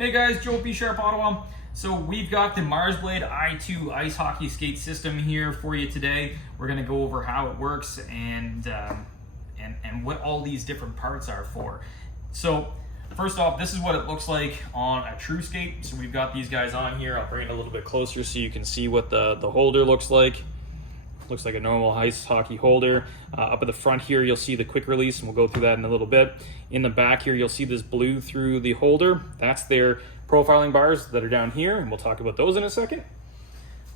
Hey guys, Joe B Sharp Ottawa. So we've got the Marsblade i2 ice hockey skate system here for you today. We're going to go over how it works and what all these different parts are for. So first off, this is what it looks like on a true skate. So we've got these guys on here. I'll bring it a little bit closer so you can see what the holder looks like. Looks like a normal ice hockey holder. Up at the front here, you'll see the quick release, and we'll go through that in a little bit. In the back here, you'll see this blue through the holder. That's their profiling bars that are down here, and we'll talk about those in a second.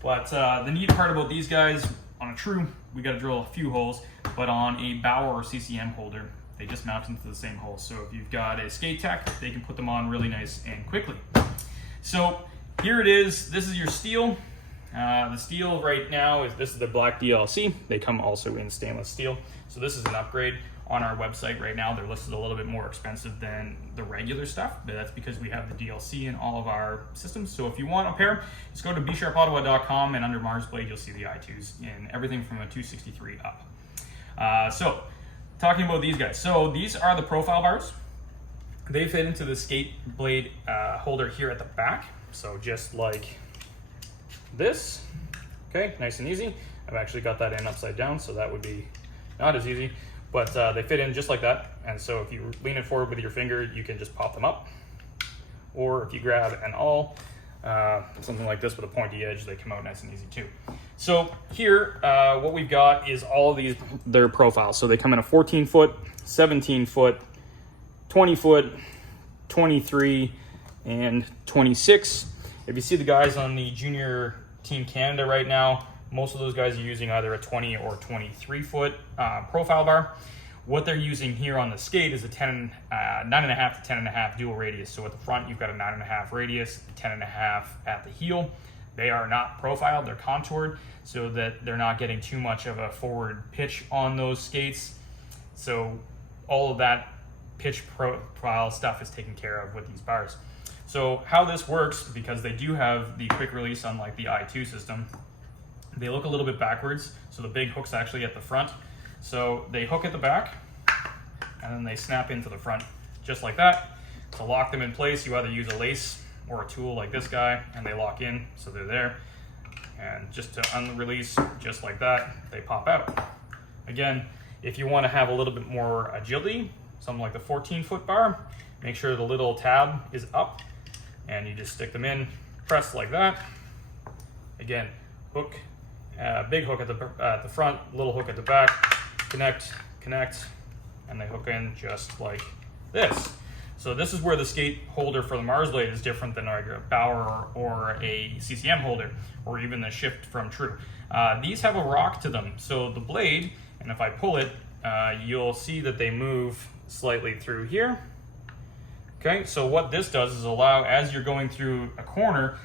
But the neat part about these guys, on a true, we got to drill a few holes, but on a Bauer or CCM holder, they just mount into the same hole. So if you've got a skate tech, they can put them on really nice and quickly. So here it is. This is your steel. The steel right now this is the black DLC. They come also in stainless steel. So this is an upgrade on our website right now. They're listed a little bit more expensive than the regular stuff, but that's because we have the DLC in all of our systems. So if you want a pair, just go to bsharpottawa.com, and under Marsblade, you'll see the i2s in everything from a 263 up. So talking about these guys. So these are the profile bars. They fit into the skate blade holder here at the back. So just like this, okay, nice and easy. I've actually got that in upside down, so that would be not as easy, but they fit in just like that. And so if you lean it forward with your finger, you can just pop them up. Or if you grab an awl, something like this with a pointy edge, they come out nice and easy too. So here, what we've got is all of these, their profiles. So they come in a 14 foot, 17 foot, 20 foot, 23, and 26. If you see the guys on the junior Team Canada right now, most of those guys are using either a 20 or 23 foot profile bar. What they're using here on the skate is a 9.5 to 10.5 dual radius. So at the front, you've got a 9.5 radius, 10.5 at the heel. They are not profiled, they're contoured so that they're not getting too much of a forward pitch on those skates. So all of that pitch profile stuff is taken care of with these bars. So how this works, because they do have the quick release unlike the i2 system, they look a little bit backwards. So the big hook's actually at the front. So they hook at the back and then they snap into the front just like that. To lock them in place, you either use a lace or a tool like this guy, and they lock in so they're there. And just to unrelease, just like that, they pop out. Again, if you want to have a little bit more agility, something like the 14-foot bar, make sure the little tab is up, and you just stick them in, press like that. Again, hook, big hook at the front, little hook at the back, connect, and they hook in just like this. So this is where the skate holder for the Marsblade is different than a Bauer or a CCM holder, or even the Shift from True. These have a rock to them. So the blade, and if I pull it, you'll see that they move slightly through here. Okay, so what this does is allow, as you're going through a corner,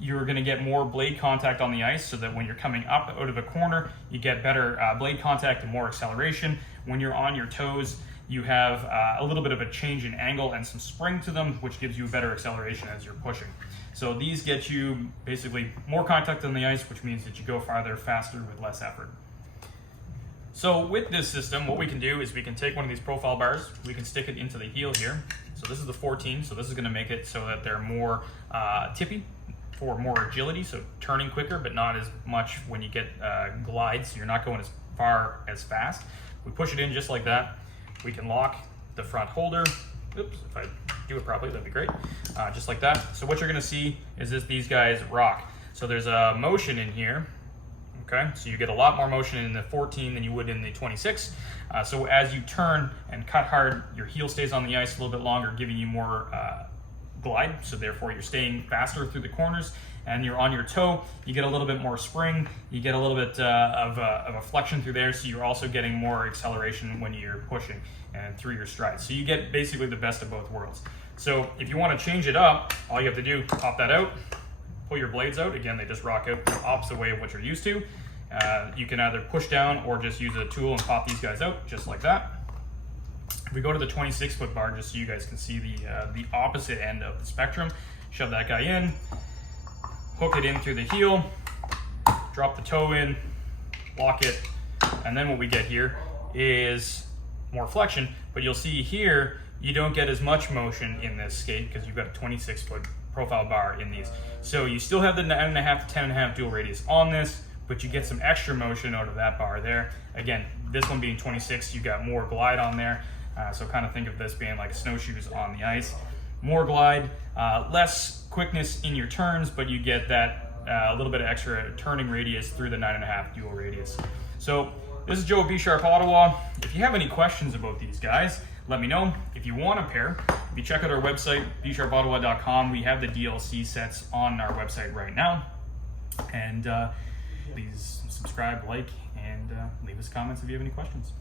you're going to get more blade contact on the ice, so that when you're coming up out of a corner, you get better blade contact and more acceleration. When you're on your toes, you have a little bit of a change in angle and some spring to them, which gives you better acceleration as you're pushing. So these get you basically more contact on the ice, which means that you go farther, faster, with less effort. So with this system, what we can do is we can take one of these profile bars, we can stick it into the heel here. So this is the 14, so this is gonna make it so that they're more tippy for more agility, so turning quicker, but not as much when you get glides, so you're not going as far as fast. We push it in just like that. We can lock the front holder. Oops, if I do it properly, that'd be great. Just like that. So what you're gonna see is these guys rock. So there's a motion in here. Okay, so you get a lot more motion in the 14 than you would in the 26. So as you turn and cut hard, your heel stays on the ice a little bit longer, giving you more glide. So therefore you're staying faster through the corners, and you're on your toe, you get a little bit more spring, you get a little bit of a flexion through there, so you're also getting more acceleration when you're pushing and through your strides. So you get basically the best of both worlds. So if you want to change it up, all you have to do, pop that out, pull your blades out. Again, they just rock out the opposite way of what you're used to. You can either push down or just use a tool and pop these guys out, just like that. If we go to the 26-foot bar, just so you guys can see the opposite end of the spectrum, shove that guy in, hook it in through the heel, drop the toe in, lock it, and then what we get here is more flexion. But you'll see here, you don't get as much motion in this skate because you've got a 26-foot profile bar in these. So you still have the 9.5 to 10.5 dual radius on this, but you get some extra motion out of that bar there. Again, this one being 26, you got more glide on there. So kind of think of this being like snowshoes on the ice. More glide, less quickness in your turns, but you get that a little bit of extra turning radius through the 9.5 dual radius. So this is Joe at B-Sharp Ottawa. If you have any questions about these guys, let me know. If you want a pair, if you check out our website, bsharpottawa.com, we have the DLC sets on our website right now. And please subscribe, like, and leave us comments if you have any questions.